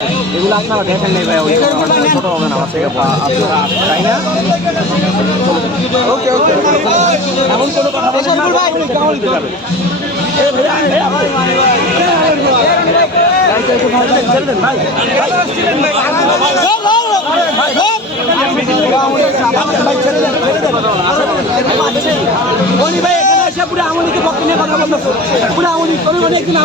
এগুলো আপনারা দেখেন নেই ভাই, ওই ছোট হবে না আমার থেকে, তাই না? ওকে ওকে, এমন কোনো কথা বলছেন না ভাই, কেমন দিতে যাবে? পুরো আমলিকে পক্ষে নিয়ে কথা বলতেছে, পুরো আমলি একদিন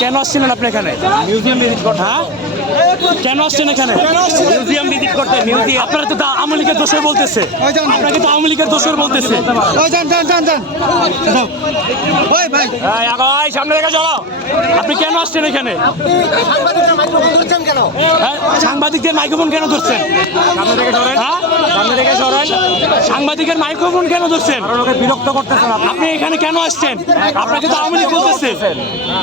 কেন আসছিলেন আপনি এখানে? মিউজিয়াম ভিজিট করতে। হ্যাঁ, কেন আসছেন এখানে? মিউজিয়াম ভিজিট করতে। মিউজিয়াম আপনারা তো আওয়ামী লীগের দোষর বলতেছে, আপনাকে তো আওয়ামী লীগের দোষর বলতেছে। সামনে রেখে চলো। আপনি কেন আসছেন এখানে? হ্যাঁ, সাংবাদিকদের মাইক্রোফোন কেন ধরছেন? সামনে থেকে সরেন, হ্যাঁ, সামনে থেকে সরেন। সাংবাদিকের মাইক্রোফোন কেন ধরছেন? ওকে বিরক্ত করতেছেন আপনি। আপনি এখানে কেন আসছেন? আপনাকে তো আওয়ামী লীগ বলতেছে,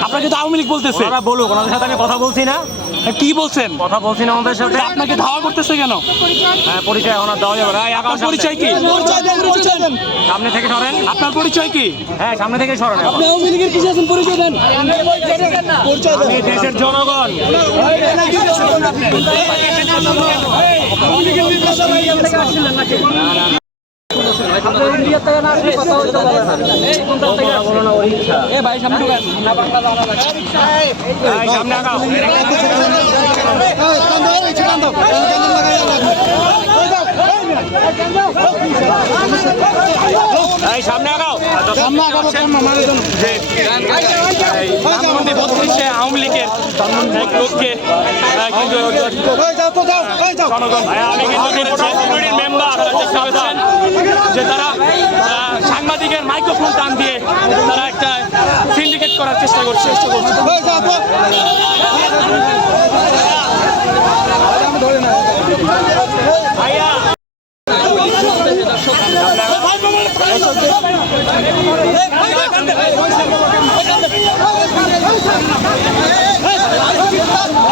আপনাকে তো আওয়ামী লীগ বলতেছে। ওরা বলুক, ওনাদের সাথে আমি কথা বলছি না, কি বলছেন? কথা বলছি না ওনাদের সাথে। আপনাকে ধাওয়া করতেছে কেন? হ্যাঁ, পরিচয় এখন আর দেওয়া যাবে না। আপনার পরিচয় কি? সামনে থেকে সরেন। আপনার পরিচয় কি? হ্যাঁ, সামনে থেকে সরেন। আওয়ামী লীগের কিছু আছেন, পরিচয় দেন। আমি দেশের জনগণ। সামনে আগাও। সামনে আগাও। ধানমন্ডি 32-এ আওয়ামী লীগের এক লোককে জনগণ মেম্বার দেখতে পাচ্ছেন যে তারা সাংবাদিকের মাইক্রোফোন টান দিয়ে তারা একটা সিন্ডিকেট করার চেষ্টা করছে।